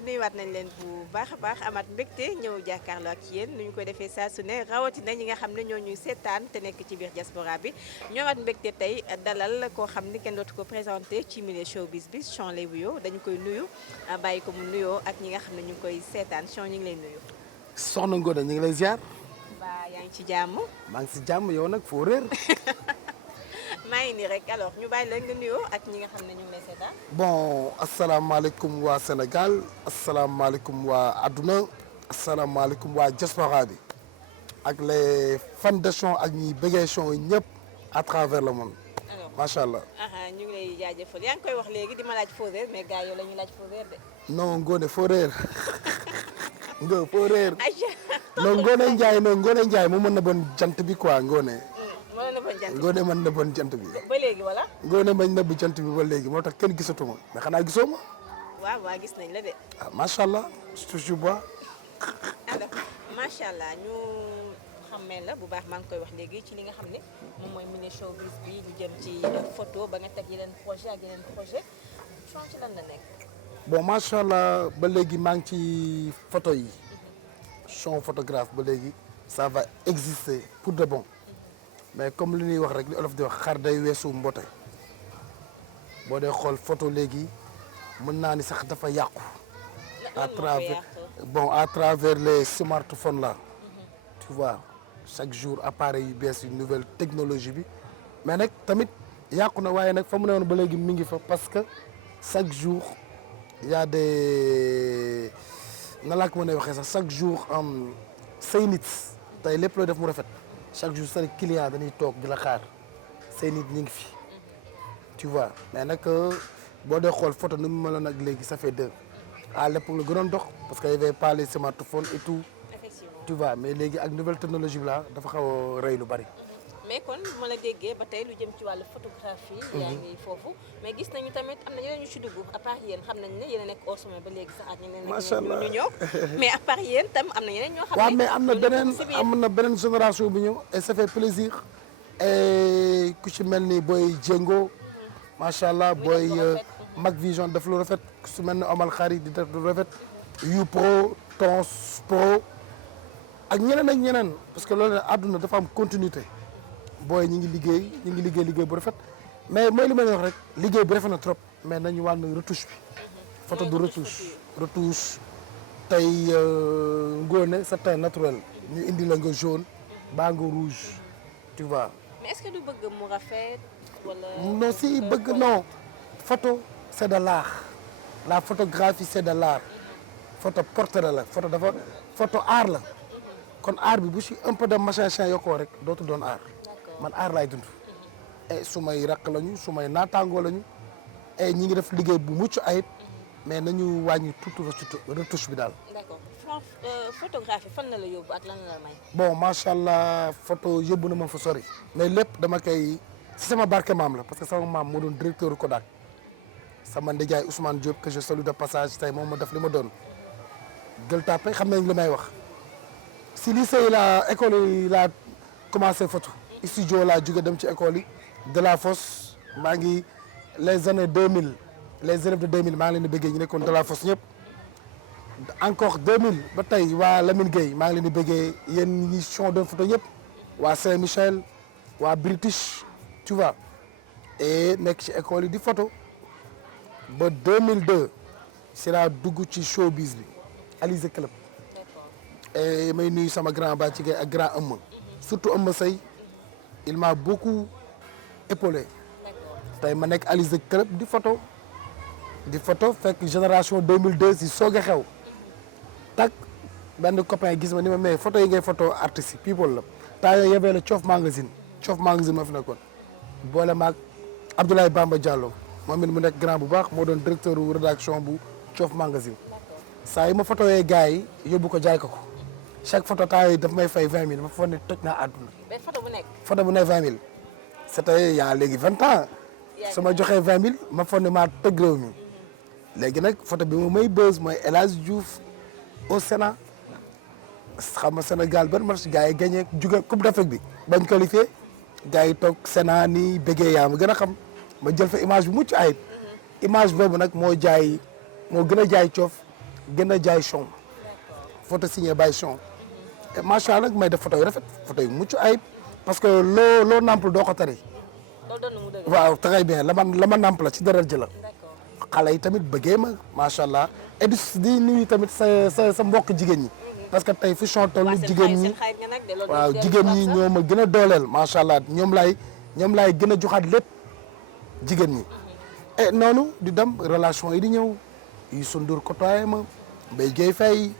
nuyuwaat nañ leen bu baax a baax amaat mbégte ñëw jàkkaarloo ak yéen nu ñu koy defee saa su ne rawatina ñi nga xam ne ñoo ñuy seetaan te nekk ci biir diaspora bi ñëwaat mbégte tey dalal koo xam ni kenn dootu ko présenté ci milieu showbiz bi Chon lay wuyoo dañu koy nuyu bàyyi ko mu nuyoo ak ñi nga xam ne ñu ngi koy seetaan Chon ñu ngi lay nuyu. soxna Ngoné ñu ngi lay ziar. ba yaa ngi ci jàmm. maa ngi si jàmm yow nag foo réer. maa ngi nii rek alors ñu bàyyi la nga nuyoo ak ñi nga xam ne ñu ngi lay seetaan. bon asalaamaaleykum waa Sénégal asalaamaaleykum waa adduna asalaamaaleykum waa diaspora bi ak les fans de Chon ak ñi bëggee Chon yi ñëpp à travers le monde. alors macha allah. ñu ngi lay jaajëfal yaa ngi koy wax léegi di ma laaj faux rire mais gars yow la ñuy laaj faux rire de. non Ngoné foo réer nga foo réer. ayca. non Ngoné Ndiaye non Ngoné Ndiaye mu mën na bon jant bi quoi Ngoné. mën na bon jant bi Ngoné mën na bon jant bi. ba léegi wala. Ngoné mañ na bu jant bi ba léegi moo tax kenn gisatuma mais xanaa gisoo ma. waaw waa gis nañ la de. ah macha allah je touche du bois. alors macha allah ñu xamee la bu baax maa ngi koy wax léegi ci li nga xam ne moom mooy milieu showbiz bi lu jëm ci photo ba nga teg yeneen projet ak yeneen projet Chon ci lan la nekk. bon macha allah ba léegi maa ngi ci photo yi Chon photographe ba léegi ça va exister pour de bon mais comme li ñuy wax rek li olof di wax xar day weesu mbote boo dee xool photo léegi mën naa ni sax dafa yàqu à travers bon à travers les smartphones là tu vois chaque jour appareil yu bees yu nouvelle technologie bi mais nag tamit yàqu na waaye nag fa mu ne woon ba léegi mi ngi fa parce que chaque jour y a des na laa ko mën a waxee sax chaque jour say nit tey lépp looy def mu rafet chaque jour say client dañuy toog di la xaar say nit ñu ngi fi tu vois mais nag boo dee xool photo ni mu meloon ak léegi ça fait deux à l'époque la gënoon dox parce que y avait pas les smartphones et tout effectivement tu vois mais léegi ak nouvelle technologie bi la dafa xaw a rëy lu bari. mais kon bu ma la déggee ba tey lu jëm ci wàllu photographie. yaa ngi foofu mais gis nañu tamit am na ñeneen ñu ci dugg à part yéen xam nañ ne yéen a nekk au sommet ba léegi sax ak ñeneen macha allah ñu ñëw mais à part yéen tam am na ñeneen ñoo xam ne waaw mais am na beneen si génération bi ñëw et ça fait plaisir et ku ci mel ni booy Djengo macha allah booy Mag Vision def lu rafet su mel ni Omal Khari di def lu rafet You Pro Tons Pro ak ñeneen parce que loolu àdduna dafa am continuité booy ñi ngi liggéey bu rafet mais mooy li ma wax rek liggéey bi rafet na trop mais nañu wàllu retouche bi photo de retouche tey Ngoné sa teint naturel ñu indi la nga jaune baa nga rouge tu vois. mais est-ce que du bëgg mu rafet wala. non si bëgg non photo c'est de l'art la photographie c'est de l'art photo portrait la photo art la kon art bi bu si un peu de machin yokkoo rek dootu doon art man art laay dund et su may rakk lañu su may naataangoo lañu et ñi ngi def liggéey bu mucc ayib mais nañu wàññi tuuti retouche bi daal. d'accord photographie fan la yóbbu ak lan la may. bon macha allah photo yóbbu na ma fa sori. mais lépp dama koy si sama barke maam la parce que sama maam moo doon directeur Kodak sama ndijaay Ousmane Diop que je salue de passage tey moom ma def li ma doon Gueule Tapée xam nañ li may wax si lycée yi la école yi laa commencé photo studio laa jóge dem ci école yi de la fosse maa ngi les années 2000 les élèves de 2000 maa ngi leen di bëggee ñu nekkoon de la fosse ñëpp encore 2000 ba tey waa Lamine Gueye maa ngi leen di bëggee yéen ñi Chon doon photo ñëpp waa Saint-Michel waa British tu vois et nekk ci école yi di photo ba 2002 si laa dugg ci showbiz bi Alizé Club et may nuyu sama grand ba ci ak grand Eumeu surtout Eumeu Seye il m'a beaucoup épaulé tey ma nekk Alizé Club di photo fekk génération 2002 si soog a xew tak benn copain gis ma ni ma mais photo yi ngay photo artistes yi people la temps yooyu yebee la Coof magazine ma fi nekkoon boole maag Abdoulaye Bamba Diallo moom it mu nekk grand bu baax moo doon directeur rédaction bu Coof magazine saa yi ma photoyee gars yi yóbbu ko jaay ko chaque photo temps yooyu daf may fay 20 000 ma foog ne toj naa àdduna. mais photo bu nekk. photo bu nekk 20 000 c'était il y a léegi 20 ans su ma joxee 20 000 ma foog ne maa toj réew mi léegi nag photo bi ma may buzz mooy El Hadj Diouf au Sénat xam nga Sénégal ban match gars yi gagné jóge Coupe d'Afrique bi bañ qualifié gars yi toog Sénat nii bëggee yaa ma gën a xam ma jël fa image bu mucc ayib image boobu nag moo gën a jaay Coof gën a jaay Chon photo signé by Chon et macha allah nag may def photo yu rafet photo yu mucc ayib parce que loo nampul doo ko tari waaw très bien la ma namp la ci dara ji la xale yi tamit bëggee ma macha allah et di nuyu tamit sa mbokk jigéen ñi parce que tey fi Chon toll jigéen ñi waaw jigéen ñi ñoo ma gën a dooleel macha allah ñoom laay gën a joxaat lépp jigéen ñi et noonu di dem relation yi di ñëw Youssou Ndour côtoyé ma Mbaye Dièye Faye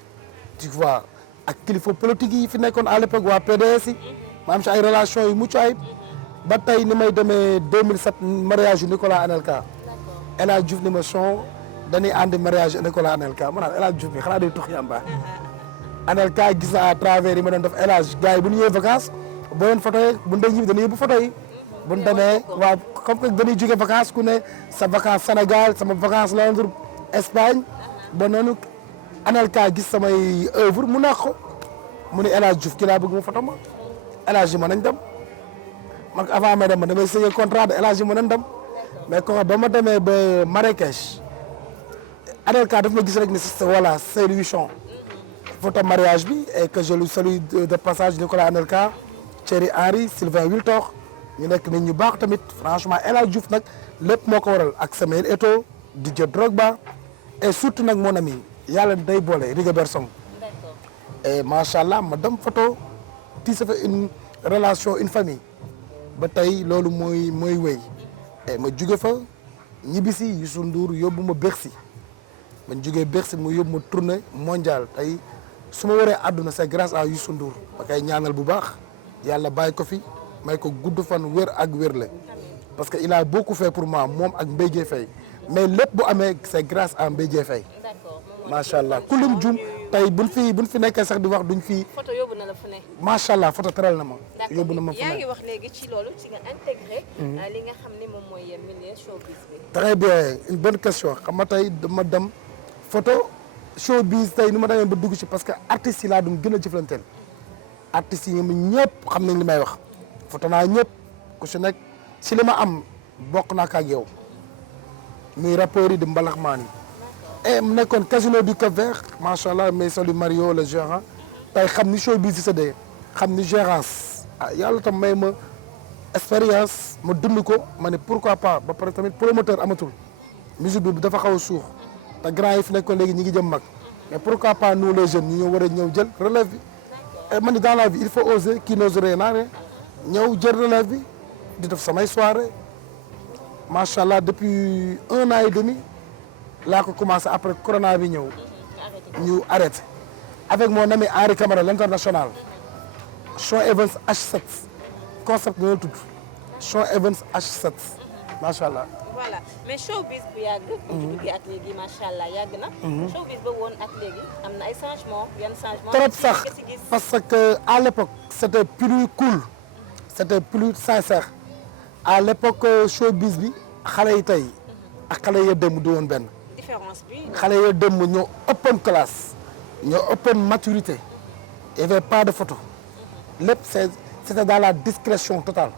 tu vois ak kilifa politique yi fi nekkoon à l'époque waa PDS yi ma am si ay relation yu mucc ayib ba tey ni may demee 2007 mariage yu Nicolas Anelka El Hadj Diouf ni ma Chon dañuy ànd mariage Nicolas Anelka ma naan El Hadj Diouf bi xanaa day tux yàmba Anelka gis na à travers yi ma doon def El Hadj gars yi bu ñu ñëwee vacances boo leen photo yi bu ñu dee ñibbi dañuy yóbbu photo yi bu ñu demee waaw comme que dañuy jóge vacances ku ne sa vacances Sénégal sama vacances Londres Espagne ba noonu Anelka gis samay œuvre mu nekk ko mu ne El Hadj Diouf ki laa bëgg mu photo ma El Hadj yi ma nañ dem man avant may dem ma damay signé contrat de El Hadj yi ma nañ dem mais ko ba ma demee ba Marrakech Anelka daf ma gis rek ni voilà c'est lui Chon photo mariage bi et que je lui salue de passage Nicolas Anelka Thierry Henry Sylvain Wiltord ñu nekk nit ñu baax tamit franchement El Hadj Diouf nag lépp moo ko waral ak Samuel Eto'o Didier Drogba et surtout nag mon ami yàlla day boole Rigobert Song et macha allah ma dem photo tissé fa une relation une famille ba tey loolu mooy wéy et ma jóge fa ñibbisi Youssou Ndour yóbbu ma Bercy man jógee Bercy mu yóbbu ma tournée mondiale tey su ma waree àdduna c'est grâce à Youssou Ndour ma koy ñaanal bu baax yàlla bàyyi ko fi may ko gudd fan wér ak wérle parce que il a beaucoup fait pour moi moom ak Mbaye Dièye Faye mais lépp bu amee c'est grâce à Mbaye Dièye Faye macha allah ku lim jum tey buñ fi nekkee sax di wax duñ fi. photo yóbbu na la fu ne. macha allah photo teral na ma. yóbbu na ma fu ne yaa ngi wax léegi ci loolu ci nga intégré. li nga xam ne moom mooy milieu showbiz bi. très bien une bonne question xam nga tey dama dem photo showbiz tey ni ma demee ba dugg ci parce que artistes yi laa doon gën a jëflanteel artistes yi ñoom ñëpp xam nañ li may wax photo naa ñëpp ku si nekk si li ma am bokk naa ak yow muy rappeurs yi di mbalaxmaan yi. et mu nekkoon casino du Cap-Vert macha allah mais salut Mario le gérant tey xam ni showbiz di séddee xam ni gérance ah yàlla tam may ma expérience ma dund ko ma ne pourquoi pas ba pare tamit promoteur amatul musique bi dafa xaw a suux te grand yi fi nekkoon léegi ñi ngi jëm mag mais pourquoi pas nous les jeunes ñu ñëw war a ñëw jël relève bi et man dans la vie il faut oser qui n'ose rien n'a rien ñëw jël relève bi di def samay soirée macha allah depuis 1 an et demi. laa ko commencé après corona bi ñëw ñu arrêté avec mon ami Henri Camara l'international Chon Evans H7 concept bi la tudd Chon Evans H7 macha allah. voilà mais showbiz bu yàgg. bu ñu duggee ak léegi macha allah yàgg na. showbiz ba woon ak léegi am na ay changements yan changements. trop sax parce que à l'époque c'était plus cool c'était plus sincère à l'époque showbiz bi xale yi tey ak xale yi démb du woon benn. xale yoo dem ñoo open classe ñoo open maturité il y avait pas de photo lépp c'était dans la discrétion totale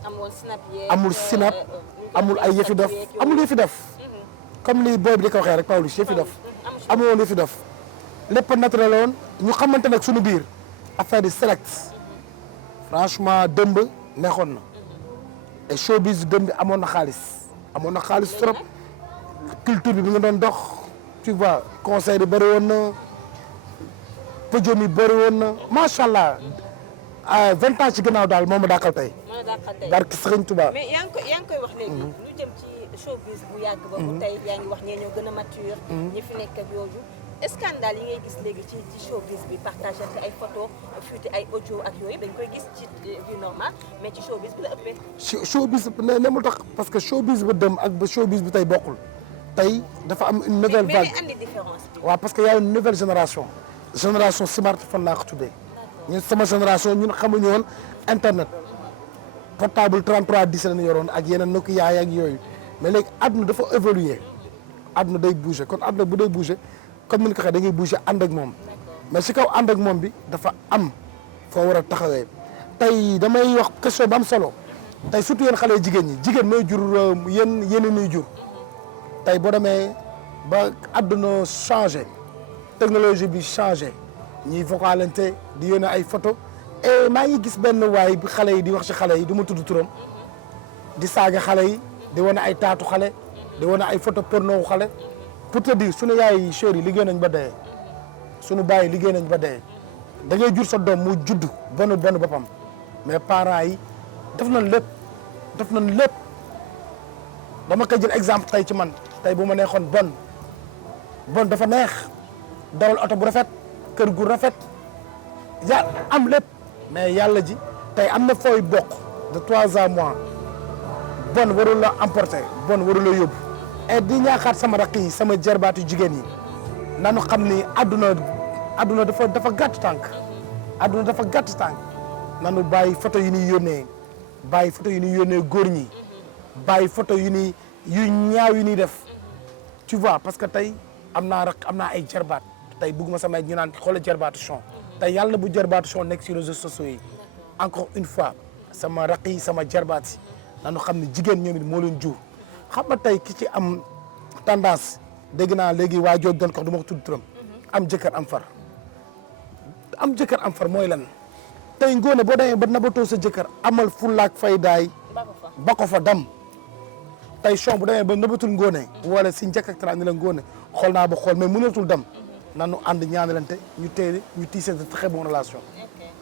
amul snap amul ay yëfi def amul yëfi def comme li booy bi di ko waxee rek Pawlish yëfi def amul woon yëfi def lépp naturel woon ñu xamante nag suñu biir affaire di select franchement dëmb neexoon na et showbiz dëmb bi amoon na xaalis trop culture bi nga doon dox tu vois conseil bi bëri woon na podium yi bëri woon na macha allah 20 ans ci gannaaw daal moom ma dàqal tey. barki Sëriñ Tuubaa. mais yaa ngi koy wax léegi. lu jëm ci showbiz bu yàgg ba bu tey yaa ngi wax ñee ñoo gën a mature. ñi fi nekk ak yooyu scandale yi ngay gis léegi ci showbiz bi partagé ay photo fuité ay audio ak yooyu dañ koy gis ci vie normale mais ci showbiz bi la ëppee. showbiz ne mu tax parce que showbiz ba dem ak ba showbiz bi tey bokkul. tey dafa am une nouvelle vague mais andi différence bi. waaw parce que y a une nouvelle génération smartphone laa ko tuddee ñun sama génération ñun xamuñu woon internet portable 3310 la ñu yoroon ak yeneen Nokia ak yooyu mais léegi àdduna dafa évoluer àdduna day bouger kon àdduna bu day bouger comme ni ñu ko waxee da ngay bouger ànd ak moom mais si kaw ànd ak moom bi dafa am foo war a taxawee tey damay wax question bu am solo tey surtout yéen xale jigéen ñi jigéen mooy jur yéen nuy jur. tey boo demee ba àdduna changé technologie bi changé ñuy vocalante di yónnee ay photo et maa ngi gis benn waay bi xale yi di wax ci xale yi du ma tudd turam di saaga xale yi di wane ay taatu xale di wane ay photo porno xale pour te dire sunu yaay yi chéri yi liggéey nañ ba dee sunu baay yi liggéey nañ ba dee da ngay jur sa doom mu judd bonu boppam mais parents yi def nañ lépp dama koy jël exemple tey ci man tey bu ma neexoon bon dafa neex dawal oto bu rafet kër gu rafet ya am lépp mais yàlla ji tey am na fooy bokk de 3 à mois bon warul la emporter bon warul la yóbbu et di ñaaxaat sama rakk yi sama jarbaatu jigéen yi nanu xam ni adduna dafa gàtt tànk adduna dafa gàtt tànk nanu bàyyi photo yi ñuy yónnee góor ñi bàyyi photo yu ñaaw yu ñuy def tu vois parce que tey am naa ay jarbaat tey bëgguma sama ñu naan xoolal jarbaatu Chon tey yàlla na bu jarbaatu Chon nekk ci réseaux sociaux yi encore une fois sama rakk yi sama jarbaat yi nanu xam ne jigéen ñoom it moo leen jur xam nga tey ki ci am tendance dégg naa léegi waa jooj doon ko du ma ko tudd turam am jëkkër am far mooy lan tey ngoone boo demee ba nabatoo sa jëkkër amal fulaak faydaay ba ko fa dam tey Chon bu demee ba nabatul ngoone wala si njëkk ak tara ni la ngoone xool naa ba xool mais mënatul dem nanu ànd ñaanalante ñu tiisee de très bonne relation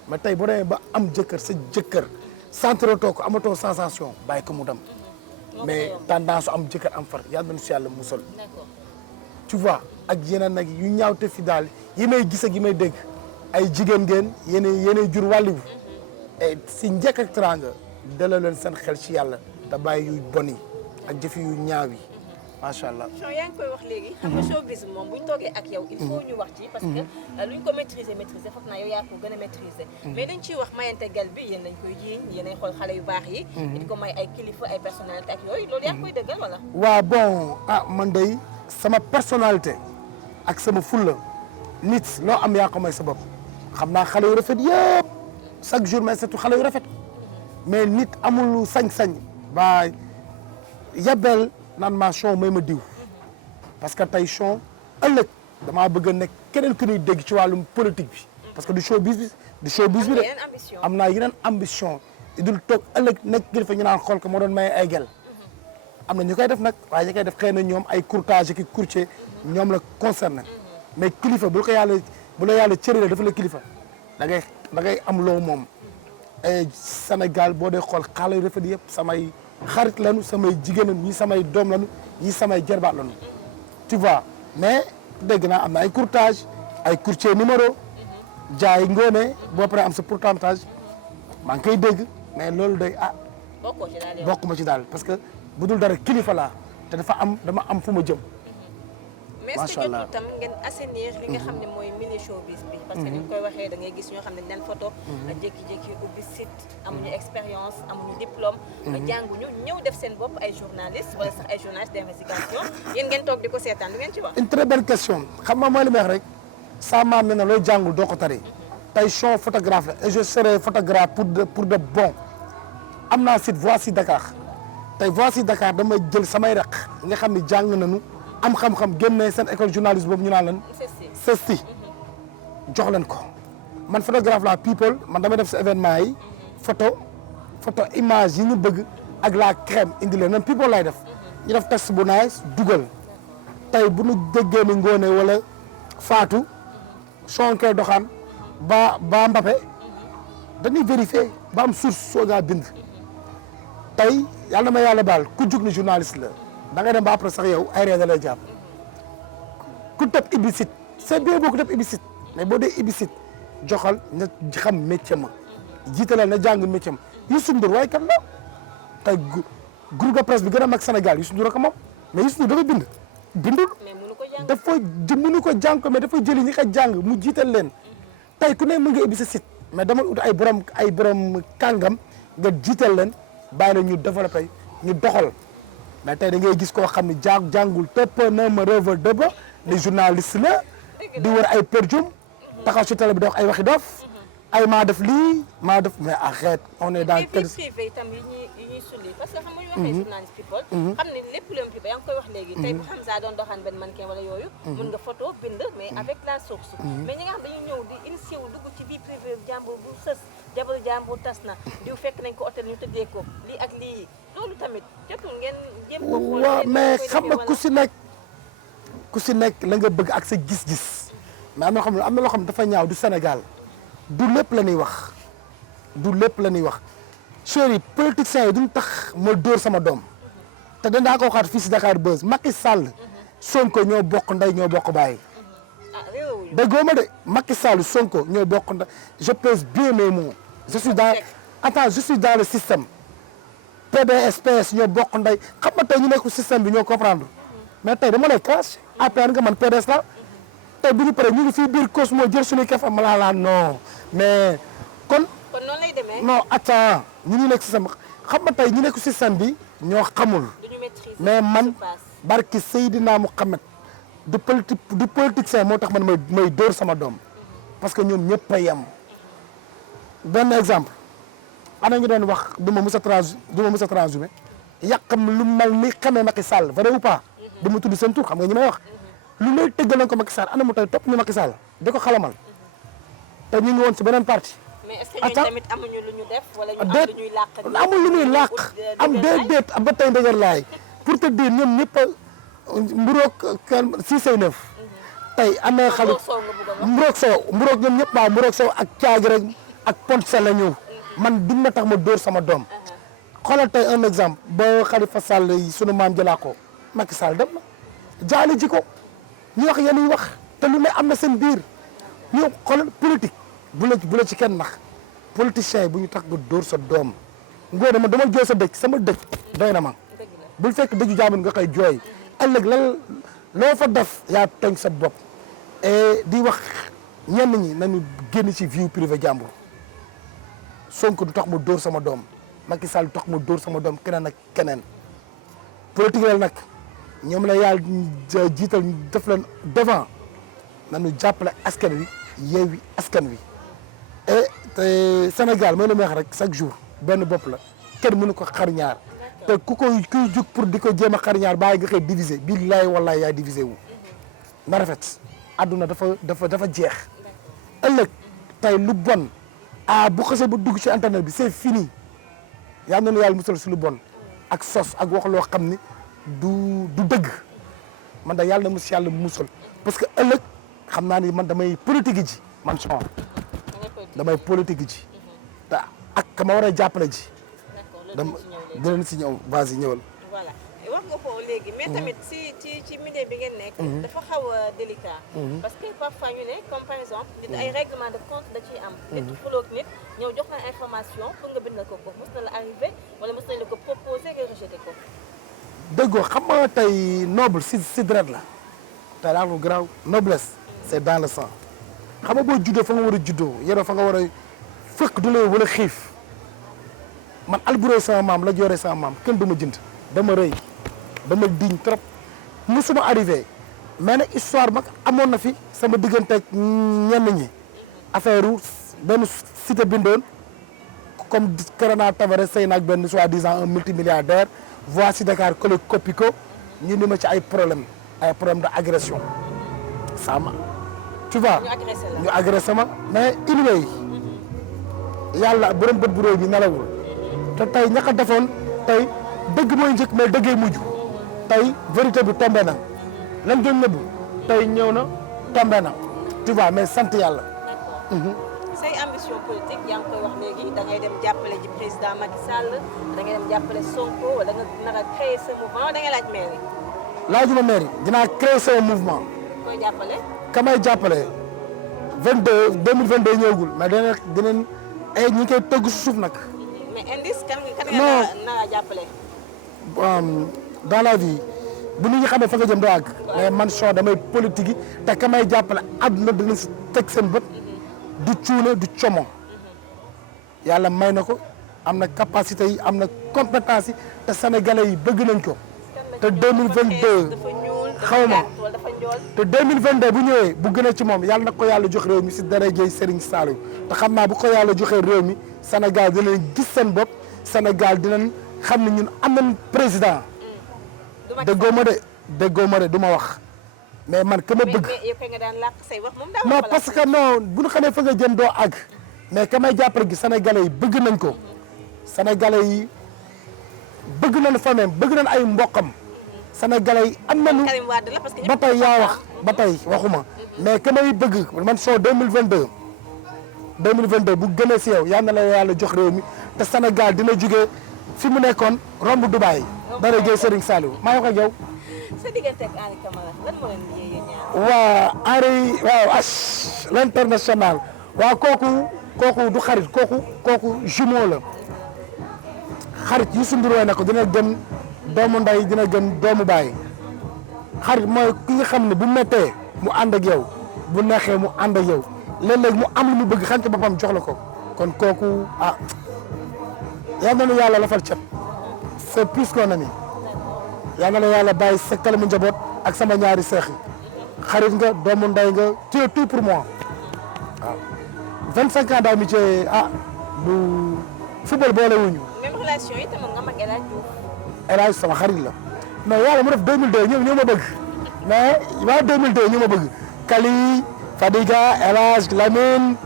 mais tey boo demee ba am jëkkër sa jëkkër santaratoo ko amatoo sensation bàyyi ko mu dem mais tendance am jëkkër am far yàlla na si yàlla musal tu vois ak yeneen nag yu ñaaw te fi daal yi may gis ak yi may dégg ay jigéen ngeen yéenay jur wàllu et si njëkk ak teraanga delloo leen seen xel ci yàlla te bàyyi yu bon yi ak jëfi yu ñaaw yi macha allah. Chon yaa ngi koy wax léegi. xam nga showbiz moom bu ñu toogee ak yow. il faut ñu wax ci parce que luñ ko maîtriser foog naa yow yaa ko gën a maîtriser. mais dañ ciy wax mayante gal bi yéen lañ koy jiiñ yéenay xool xale yu baax yi. di ko may ay kilifa ay personnalité ak yooyu loolu yaa ngi koy dëggal wala. waaw bon man day sama personnalité ak sama fulla nit loo am yaa ko may sa bopp xam naa xale yu rafet yëpp chaque jour may setu xale yu rafet mais nit amul sañ-sañ ba yabel naan maa Chon may ma diw parce que tey Chon ëllëg damaa bëgg a nekk keneen ku ñuy dégg ci wàllum politique bi parce que du showbiz bi de am naa yeneen ambition idul toog ëllëg nekk kilifa ñu naan xool ko moo doon may ay gel am na ñu koy def nag waaye ñu koy def xëy na ñoom ay courtage ki courtier ñoom la concerné mais kilifa bu la yàlla cëralee dafa la kilifa da ngay am loo moom Sénégal boo dee xool xale yu rafet yëpp samay xarit lañu samay jigéen ñi samay doom lañu ñi samay jarbaat lañu tu vois mais dégg naa am na ay courtage ay courtier numéro jaay ngoone boo paree am sa pourcentage maa ngi koy dégg mais loolu day bokkuma ci daal parce que bu dul dara kilifa laa te dama am fu ma jëm. mais est-ce que jotul tam ngeen assainir li nga xam ne mooy milieu showbiz bi parce que ni ñu koy waxee da ngay gis ñoo xam ne dañ photo jékki-jékki ubbi site amuñu expérience amuñu diplôme jànguñu ñëw def seen bopp ay journaliste wala sax ay journaliste d'investigation yéen ngeen toog di ko seetaan lu ngeen ci wax. une très belle question xam nga mooy li may wax rek sa maam ne na loo jàngul doo ko tari tey Chon photographe la et je serai photographe pour de bon am naa site Voici Dakar tey Voici Dakar dama jël samay rek nga xam ne jàng nañu am xam-xam génne seen école journaliste boobu ñu naan leen CESTI jox leen ko man photographe la people man damay def si événement yi photo image yi ñu bëgg ak la crème indi leen man people lay def ñu def test bu nice dugal tey bu ñu déggee ni Ngoné wala Fatou Chon koy doxaan ba Mbappé dañuy vérifier ba am source soogaa bind tey yàlla na ma yàlla baal ku jug ni journaliste la da ngay dem ba après sax yow ay réew da lay jàpp ku tëb ibbi site c'est bien boo ku tëb ibbi site mais boo dee ibbi site joxal na xam métier ma jiitalal na jàng métier ma Youssou Ndour waaye kat la tey groupe de presse bi gën a mag Sénégal Youssou Ndour ko moom mais Youssou Ndour dafa bindul mënu ko jàng ko mais dafa jëli ñi ko jàng mu jiital leen tey ku ne mën nga ibbi sa site mais dama ut ay borom kàngam nga jiital leen bàyyi la ñu développé ñu doxal mais tey da ngay gis koo xam ne jàngul tëpp na ma rêve de journaliste la di wër ay perjum taxaw ci télé bi di wax ay waxi dof ay maa def lii maa def mais arrête on est dans vie privée itam yi ñuy sulli parce que xam nga ñu waxee journaliste people xam ne lépp lu am people yaa ngi koy wax léegi tey bu Hamza doon doxaan benn mannequin wala yooyu mun nga photo bind mais avec la source mais ñi nga xam dañuy ñëw di initié wu dugg ci vie privée jàmbur bu sës jabaru jàmbur tas na diw fekk nañ ko hôtel ñu tëddee ko lii ak lii loolu tamit jotul ngeen jéem ko waaw mais xam nga ku si nekk la nga bëgg ak sa gis-gis mais am na loo xam ne dafa ñaaw du Sénégal du lépp la ñuy wax du lépp la ñuy wax chéri politiciens yi duñ tax ma dóor sama doom te danaa ko waxaat fii si Dakar Buzz Macky Sall Sonko ñoo bokk ndey ñoo bokk baay déggoo ma de Macky Sall Sonko ñoo bokk ndey je pèse bien mes mots je suis dans le système PDS PS ñoo bokk ndey xam nga tey ñu nekk système bi ñoo comprendre mais tey dama lay clash APR nga man PDS la tey bu ñu paree ñu ngi fii biir Cosmo jël suñu kefa ma laa non mais kon noonu lay demee non attends ñu nekk système xam nga tey ñu nekk système bi ñoo xamul mais man barki Seydina Mouhamed du politicien moo tax man may dóor sama doom parce que ñoom ñëpp a yem benn exemple ana ñu doon wax du ma mës a transhumé yàqam lu mel ni xamee Macky Sall vrai ou pas du ma tudd seen tur xam nga ñi may wax lu lay tëggal ko Macky Sall ana mu tey topp ñu Macky Sall di ko xalamal te ñu ngi woon si beneen parti. mais est-ce que ñooñu tamit amuñu lu ñu def wala ñu am lu ñuy làq. amul lu ñuy làq am déedéet ba tey ndëgër laay pour te dire ñoom ñëpp a mburoog kan 6 ay 9 tey am na xale mburoog ñoom ñëpp waaw mburoog sow ak caagi rek ak ponce la ñëw man duñ ma tax ma dóor sama doom xoolal tey un exemple ba Khalifa Sall sunu maam jëlaa ko Macky Sall dem na jaali ji ko ñu wax yéen ñuy wax te lu ne am na seen biir ñu xoolal politique bu la ci kenn nax politiciens yi bu ñu tax nga dóor sa doom ngoo dama jooy sa dëj sama dëj doy na ma bul fekk dëju jaamul nga koy jooy ëllëg lan loo fa def yaa tooñ sa bopp et di wax ñenn ñi nañu génn ci vie privée jàmbur Sonko du tax mu dóor sama doom Macky Sall du tax mu dóor sama doom keneen ak keneen politique la nag ñoom la yàlla jiital def leen devant nañu jàppale askan wi yeewi askan wi et te Sénégal mooy la may wax rek chaque jour benn bopp la kenn mënu ko xar ñaar te kuy jug pour di ko jéem a xar ñaar bàyyi nga xëy diviser billaay wallaay yaa diviser wu na rafet àdduna dafa jeex ëllëg tey lu bon bu xasee ba dugg ci internet bi c'est fini yaa noonu yàlla musal si lu bon ak sos ak wax loo xam ni du dëgg man da yàlla na mus yàlla musal parce que ëllëg xam naa ni man damay politique ji man son damay politique ji te ak ka ma war a jàppale ji dinañ si ñëw vas-y ñëwal voilà wax nga ko léegi mais tamit ci milieu bi ngeen nekk dafa xaw a délicat parce que parfois ñu ne comme par exemple nit ay règlement de compte da ciy am nit xuloog nit ñëw jox na information pour nga bindal ko mos na la arrivé wala mos nañ la ko proposé nga rejeté ko déggoo xam nga tey noble si deret la tey daal lu garaaw noblesse c'est dans le sang xam nga boo juddoo fa nga war a juddoo yoroo fa nga war a fëkk du lay wala xiif man alburé sama maam la jooree sama maam kenn du ma jënd dama rëy dama diñ trop musuma arrivé mais nag histoire mag amoon na fi sama diggante ak ñenn ñi affaire benn cité bindoon comme Corona Tavares sëy naag benn soi-disant un multimilliardaire voici Dakar collé copie ko ñu ni ma ci ay problème de agression sama tu vois ñu agressé ma mais anyway yàlla borom bët bu réy bi nelawul te tey ña ko defoon tey dëgg mooy njëkk mais dëggee mujj tey vérité bi tombé na lan doon nëbbu tey ñëw na tombé na tu vois mais sant yàlla. say ambition politique yaa ngi koy wax léegi da ngay dem jàppale ji président Macky Sall da ngay dem jàppale Sonko wala nga nar a créer ce mouvement da ngay laaj mairie. laajuma mairie dinaa créer ce mouvement. koy jàppale. ka may jàppale 2022 ñëwagul mais dinañ ay ñi koy tëgg si suuf nag. mais indice kan nga nar a jàppale. dans la vie bu nit ñi xamee fa nga jëm doo àgg. mais man soo damay politique yi te ka may jàppale àdduna dina si teg seen bët. du cuune du como yàlla may na ko am na capacité yi am na compétence yi te sénégalais yi bëgg nañ ko te 2022 xaw ma yool. te 2022 bu ñëwee bu gën a ci moom yàlla na ko yàlla jox réew mi si darajay Serigne Saliou te xam naa bu ko yàlla joxee réew mi Sénégal dinañ gis seen bopp Sénégal dinañ xam ne ñun am nañ président. déggoo ma de du ma wax mais man ka ma bëgg. mais yow kay nga daan làq say wax moom daa non parce que non bu ñu xamee fa nga jëm doo àgg mais ka may jàppale gi sénégalais yi bëgg nañ ko sénégalais yi bëgg nañ famem bëgg nañ ay mboqam sénégalais yi am nañu ba tey yaa wax ba tey waxuma mais ka may bëgg man soo 2022 bu gënee si yow yal na la yàlla jox réew mi te Sénégal dina jógee fi mu nekkoon romb Dubaï dara jëy Serigne Saliou maa ngi wax ak yow. sa diggante ak Henri Camara lan moo leen liggéey yéen ñaar. waa Henri waaw l'international waaw kooku du xarit kooku jumeau la xarit Youssou Ndour woy na ko dina gën doomu ndey dina gën doomu baay xarit mooy ki nga xam ne bu mettee mu ànd ak yow bu neexee mu ànd ak yow léeg-léeg mu am lu mu bëgg xam ci boppam jox la ko kon kooku yal na nu yàlla lafal cat c'est plus qu'on ami yal na la yàlla bàyyi sa kalamu njaboot ak sama ñaari seex yi xarit nga doomu ndey nga tu es tout pour moi waaw 25 ans d'amitié bu football boole wuñu. même relation yi tamit nga mag El Hadj Diouf. El Hadj sama xarit la non yàlla mu def 2002 ñoo ma bëgg mais waa 2002 ñoo ma bëgg Kali Fadiga El Hadj Lamine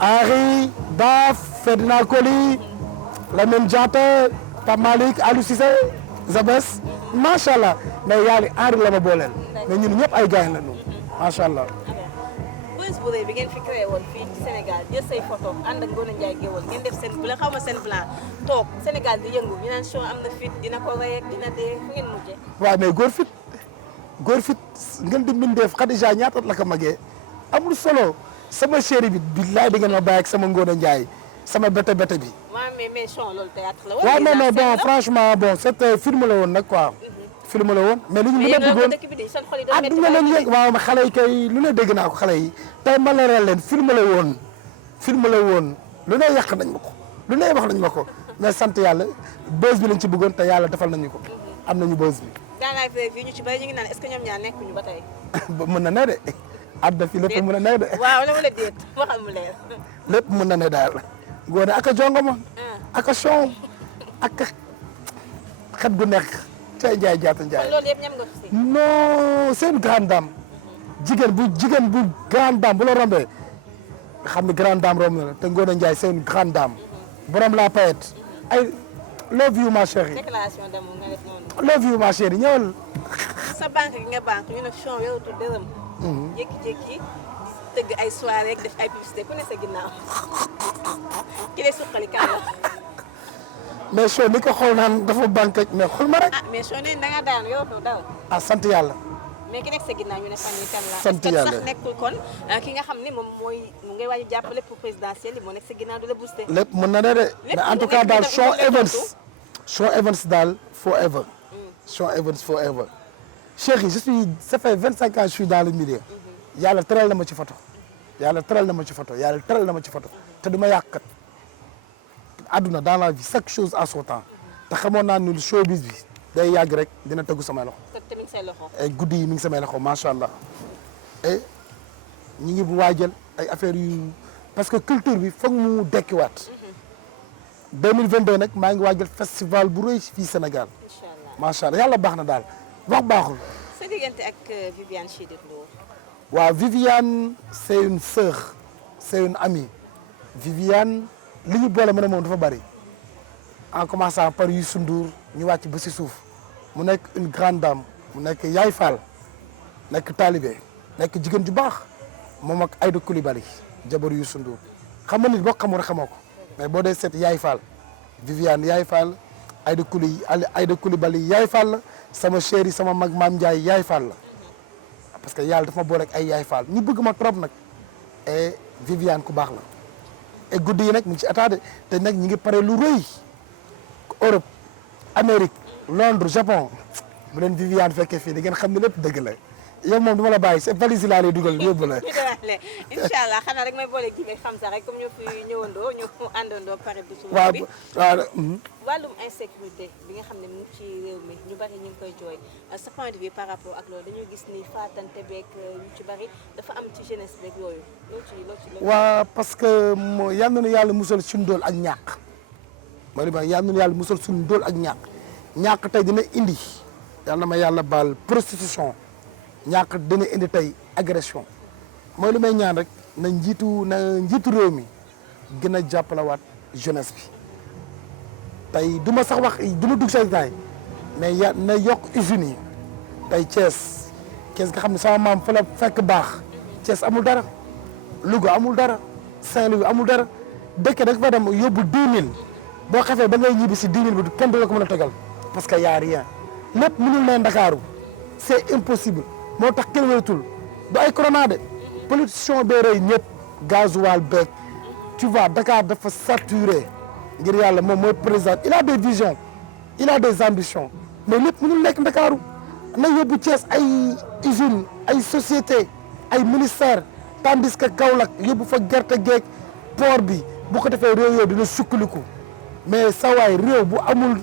Henri Baf Ferdinand Coly Lamine Diatta Pape Malick Aliou Cissé Zabes macha allah mais yàlla Henri la ma booleel mais ñun ñëpp ay gars lañu macha allah. bés bu rëy bi ngeen fi créé woon fii ci Sénégal jël say photo ànd ak Ngoné Ndiaye Géwël ngeen def seen blanc xaw ma seen blanc toog Sénégal di yëngu ñu naan show am na fit dina ko rey ak dina dee fu ngeen mujjee. waaw mais góor fit ngeen di mbindeef Khadija ñaata la ko magee amul solo sama chéri bi billaay di ngeen ma bàyyi ak sama Ngoné Ndiaye sama bete bi. waaw mais show loolu théâtre la. waaw non bon franchement bon c'était film la woon nag quoi. film la woon mais li ñu mën a bëggoon àdduna leen yëg waaw xale yi kay lu ne dégg naa ko xale yi tey ma leeral leen film la woon lu ne yàq nañ ma ko lu ne wax nañ ma ko mais sant yàlla buzz bi lañ ci bëggoon te yàlla defal nañu ko am nañu buzz bi. dans la vraie vie ñu ci bari ñu ngi naan est-ce que ñoom ñaar nekkuñu ba tey. mën na ne de àdduna fi lépp mën na ne de. waaw la wala déet waxal mu leer. lépp mën na ne daal Ngoné ak a jongoma ak a son ak a xet gu nekk. tey Ndiaye jaata Ndiaye loolu yëpp ñam nga fi. non c'est une grande dame jigéen bu grande dame bu la rombee xam ne grande dame romb na la te Ngoné Ndiaye c'est une grande dame borom la paillette ay love you ma chérie. déclaration d'amour nga def noonu. love you ma chérie ñëwal. sa banque gi nga banque ñu ne show yorutu dërëm. jékki-jékki tëgg ay soirée def ay publicité ku ne sa ginnaaw ki lay suqali kan la. mais show ni ko xool naan dafa banque mais xool ma rek. mais show ne da nga daanu yow daw. sant yàlla. mais ki nekk sa ginnaaw ñu ne fan yii kan la. sant yàlla sax nekkul kon ki nga xam ne moom mooy mu ngay waaj a jàppale pour présidentielle yi moo nekk sa ginnaaw du la booster. lépp mën na ne de. mais en tout cas daal Shawn Evans daal forever. Shawn Evans forever. Cheikh yi ça fait 25 ans je suis dans le milieu. yàlla teral na ma ci photo. yàlla teral na ma ci photo te du ma yàqat. àdduna dans la vie chaque chose à son temps te xamoon naa ni showbiz bi day yàgg rek dina tegu samay loxo. te mi ngi say loxo. ay guddi yi mi ngi samay loxo macha allah et ñu ngi waajal ay affaires yu parce que culture bi foog mu dekkiwaat. 2022 nag maa ngi waajal festival bu rëy fii Sénégal. incha allah macha allah yàlla baax na daal wax baaxul. sa diggante ak Viviane Chidid Ndour. waaw Viviane c'est une sœur c'est une amie Viviane. li ñu boole mën a moom dafa bari en commençant par Youssou Ndour ñu wàcc ba si suuf mu nekk une grande dame mu nekk Yaay Fall nekk talibé nekk jigéen ju baax moom ak Aïda Coulibaly jabaru Youssou Ndour xam nga nit boo xamul rek xamoo ko mais boo dee seet Yaay Fall Viviane Yaay Fall Aïda Coulibaly Yaay Fall la sama chéri sama mag Maam Ndiaye Yaay Fall la parce que yàlla dafa ma boole ak ay Yaay Fall ñu bëgg ma trop nag et Viviane ku baax la. et guddi yi nag mu ngi ci état de te nag ñi ngi pare lu rëy Europe Amérique Londres Japon bu leen Viviane fekkee fii da ngeen xam ne lépp dëgg la yow moom du ma la bàyyi c'est valise laa lay dugal yóbbu la. ñu demaale incha allah xanaa rek may boole kii bi xam sax rek comme ñu fi ñëwandoo ñu àndandoo pare bu suba bi. waaw wàllum insécurité bi nga xam ne mu ngi ci réew mi ñu bari ñu ngi koy jooy sa point de vue par rapport ak loolu dañoo gis ni faatante beeg ñu ci bari dafa am ci jeunesse beeg yooyu loo ci. waaw parce que mooy yal na yàlla musal suñu dool ak ñàkk. ma ne yal na yàlla musal suñu dool ak ñàkk tey dina indi yal na ma yàlla baal prostitution ñàkk dina indi tey agression mooy li may ñaan rek na njiitu réew mi gën a jàppalewaat jeunesse bi. tey du ma sax wax du ma dugg say taay mais na yokk usines yi tey Thiès nga xam ne sama maam fa la fekk baax Thiès amul dara Louga amul dara Saint-Louis amul dara dëkk da nga fa dem yóbbu 10 000 boo xefee ba ngay ñibbi si 10 000 bi kenn du la ko mën a tegal parce que y a rien lépp mënul ne Ndakaaru c'est impossible moo tax kenn wératul du ay corona de pollution bee rëy ñëpp gasoil beeg tu vois Dakar dafa saturé ngir yàlla moom mooy président il a des visions il a des ambitions mais lépp mënul nekk Ndakaaru na yóbbu Thiès ay usines ay sociétés ay ministères tandis que Kaolack yóbbu fa gerte geeg port bi bu ko defee réew yooyu dina sukkaliku mais sa waay réew bu amul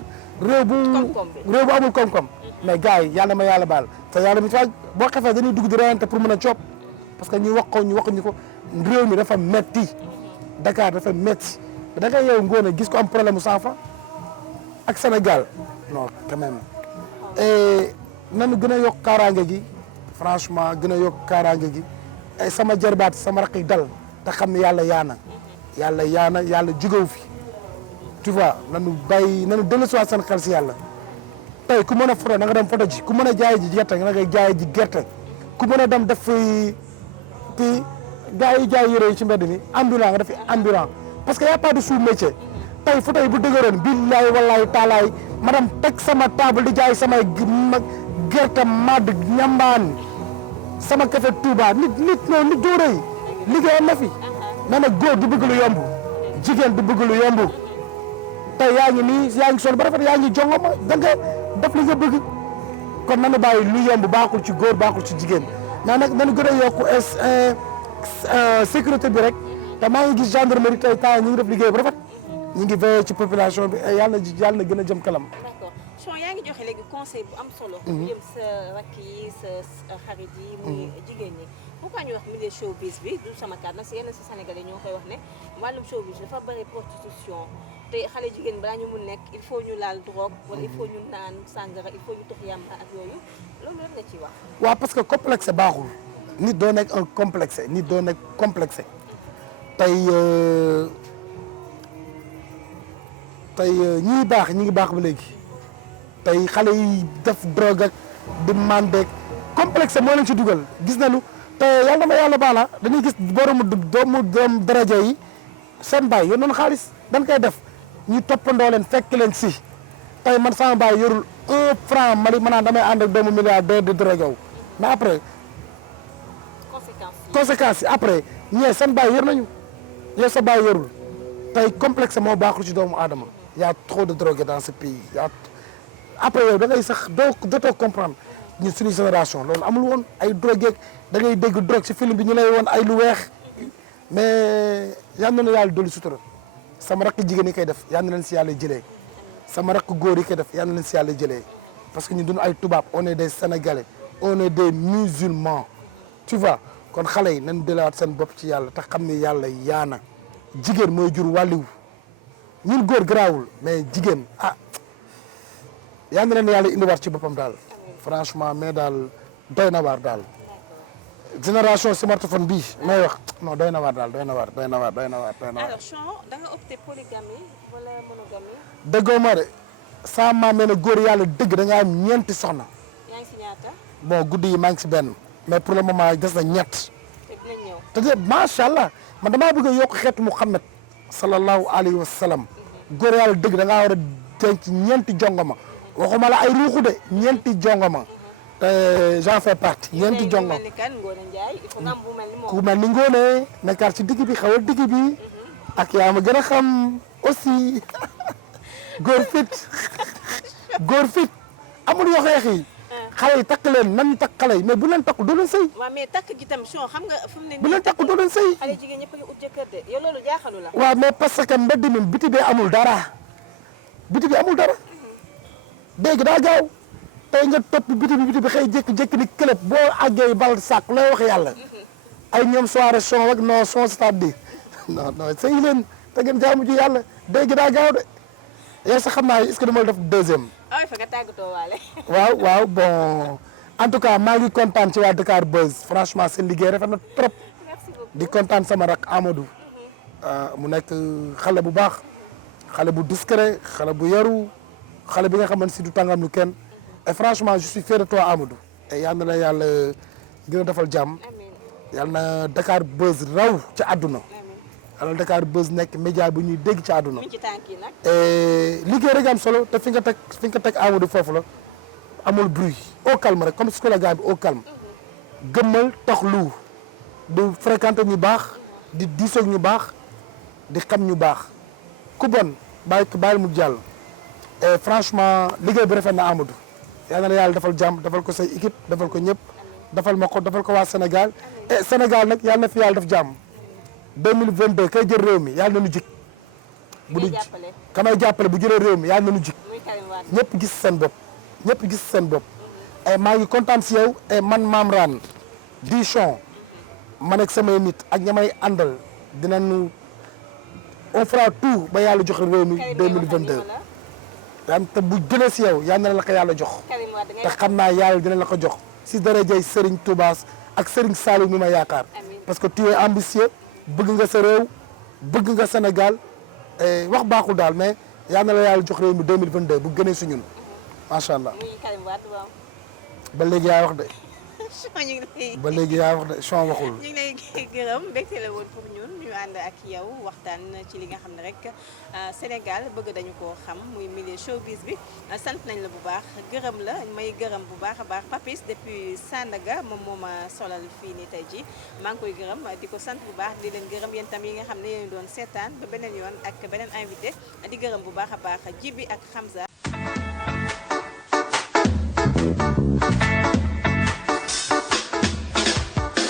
koom-koom mais gars yi yàlla ma yàlla baal te yàlla mi fa boo xefee dañuy dugg di reyante pour mën a coob parce que ñu waxuñu ko réew mi dafa metti Dakar dafa metti da ngay yow ngoone gis ko am problème mu sans ak Sénégal non quand même et nanu gën a yokk kaaraange gi franchement gën a yokk kaaraange gi ay sama jarbaat sama raq yi dal te xam ne yàlla yàlla jugewu fi tu vois nanu dellusiwaat seen xel si yàlla tey ku mën a photo na nga dem photo ji ku mën a jaay ji gerte nga ngay jaay ji gerte ku mën a dem def fi gars yi jaay yére yi ci mbedd mi ambulant nga def ambulant parce que y a pas de sous-métier tey photo yi bu dëgëroon billaay wallaay taalaay ma dem teg sama table di jaay samay gerte madd ñambaan sama café Touba nit dóoree liggéeyam na fi mais nag góor du bëgg lu yomb jigéen du bëgg lu yomb tey yaa ngi sol ba rafet yaa ngi jongoma da nga def li nga bëgg kon nanu bàyyi lu yomb baaxul ci góor baaxul ci jigéen mais nag nañu gën a yokku sécurité bi rek te maa ngi gis gendarmerie tey temps ñu ngi def liggéey bu rafet ñu ngi veillé ci population bi yàlla na gën a jëm kanam. d'accord Chon yaa ngi joxe léegi conseil bu am solo. jëm sa rakk yi sa xarit yi. muy jigéen ñi. pourquoi ñu wax milieu showbiz bi du sama kàddu nag si yenn si Sénégalais ñoo koy wax ne wàllum showbiz dafa bëri prostitution te xale jigéen balaa ñu mun nekk il faut ñu laal drogue wala il faut ñu naan sàngara il faut ñu tux yàmba ak yooyu loolu lan nga ciy wax. waaw parce que complexe baaxul nit doo nekk un complexé nit doo nekk complexé tey ñi ngi baax ba léegi tey xale yi def drogue ak di mandeek complexe moo leen ci dugal gis nañu te yàlla na yàlla baala dañuy gis doomu daraja yi seen baay yor nañu xaalis dañ koy def ñu toppandoo leen fekk leen si tey man sama baay yorul 1 franc mali ma naan damay ànd ak doomu milliardaire di drogue wu mais après conséquences yi après ñee seen baay yor nañu yow sa baay yorul tey complexe moo baaxul ci doomu aadama y a trop de drogue dans ce pays après yow da ngay sax dootoo comprendre ñun suñu génération loolu amul woon ay drogue da ngay dégg drogue ci film bi ñu lay woon ay lu weex mais yal na yàlla dolli sutura sama rakk jigéen yi koy def yal na leen si yàlla jëlee sama rakk góor yi koy def yal na leen si yàlla jëlee parce que ñun duñu ay tubaab on est des sénégalais on est des musulmans tu vois kon xale yi nañ delawaat seen bopp ci yàlla te xam ne yàlla yaana jigéen mooy jur wàlliw ñun góor garaawul mais jigéen yal na leen yàlla indiwaat ci boppam daal franchement mais daal doy na waar daal génération smartphone bii may wax non doy na waar daal doy na waar. alors Chon da nga opté polygamie wala monogamie. dëggoo ma de saa maam nee na góor yàlla dëgg da nga am ñeenti soxna. yaa ngi si ñaata. bon guddi yi maa ngi si benn mais pour le moment des na ñett. te dinañ ñëw. te de macha allah man damaa bëgg a yokk xeetu Muhammad sallallahu alayhi wa sallam góor yàlla dëgg da ngaa war a denc ñeenti jongoma waxuma la ay ruuxu de ñeenti jongoma. j'en fais partie ñeenti jongo ku mel ni Ngoné nekkaat ci digg bi xawal digg bi ak yaa ma gën a xam aussi góor fit amul yoo xeex yi xale yi takk leen nan ñu takk xale yi mais bu leen takk doo leen sëy. waaw mais takk gi tam son xam nga fu mu ne nii bu leen takk doo leen sëy. xale jigéen ñëpp a ngi ut jëkkër de yow loolu jaaxalu la. waaw mais parce que mbedd mi biti bi amul dara biti bi amul dara dégg daa gaaw tey nga topp biti bi xëy jékki-jékki ni club boo àggee bal sàkk looy wax yàlla ay ñoom soirée son rek non son c'est-à-dire non sëy leen te ngeen jaamu ji yàlla dégg daa gaaw de yow sax xam naa est-ce que dama la def deuxième. ah fa nga tàggatoo waale. waaw bon en tout cas maa ngi kontaan ci waa Dakar Buzz franchement seen liggéey rafet na trop. merci beaucoup di kontaan sama rak Amadou. mu nekk xale bu baax xale bu discret xale bu yaru xale bi nga xamante si du tàngam lu kenn et franchement je suis fier de toi Amadou. et yal na la yàlla gën a defal jàmm. amiin yal na Dakar Buzz raw ci àdduna. amiin yal na Dakar Buzz nekk média bu ñuy dégg ci àdduna. mi ngi ci tànk yi nag. et liggéey rek am solo te fi nga teg Amadou foofu la amul bruit au calme rek comme slogan bi au calme. gëmmal tax lu du fréquenter ñu baax di diisoog ñu baax di xam ñu baax ku bon bàyyi mu jàll. et franchement liggéey bi rafet na Amadou yal na la yàlla defal jàmm defal ko say équipe defal ko ñëpp defal ma ko defal ko waa Sénégal et Sénégal nag yal na fi yàlla def jàmm 2022 kay jël réew mi yàlla na nu jik bu du kamay jàppale bu jëlee réew mi yàlla na nu jik ñëpp gis seen bopp ñëpp gis seen bopp et maa ngi kontaan si yow et man Mame Rane Dichon man ak samay nit ak ña may àndal dinañu on fera tout ba yàlla joxe réew mi 2022 daan te bu jëlee si yow yal na la ko yàlla jox te xam naa yàlla dina la ko jox si darajay Serigne Touba ak Serigne Saliou mi ma yaakaar parce que tu es ambitieux bëgg nga sa réew bëgg nga Sénégal wax baaxul daal mais yal na la yàlla jox réew mi 2022 bu gënee si ñun macha allah. ba léegi yaa wax de. ba léegi yaa wax de Chon waxul. ñu ngi lay gërëm mbégte la woon pour ñun ñu ànd ak yow waxtaan ci li nga xam ne rek Sénégal bëgg dañu koo xam muy milieu showbiz bi sant nañ la bu baax gërëm la may gërëm bu baax a baax Papis depuis Sandaga moom moo ma solal fii nii tey jii maa ngi koy gërëm di ko sant bu baax di leen gërëm yéen tam yi nga xam ne yéen doon seetaan ba beneen yoon ak beneen invité di gërëm bu baax a baax Jibi ak Hamza.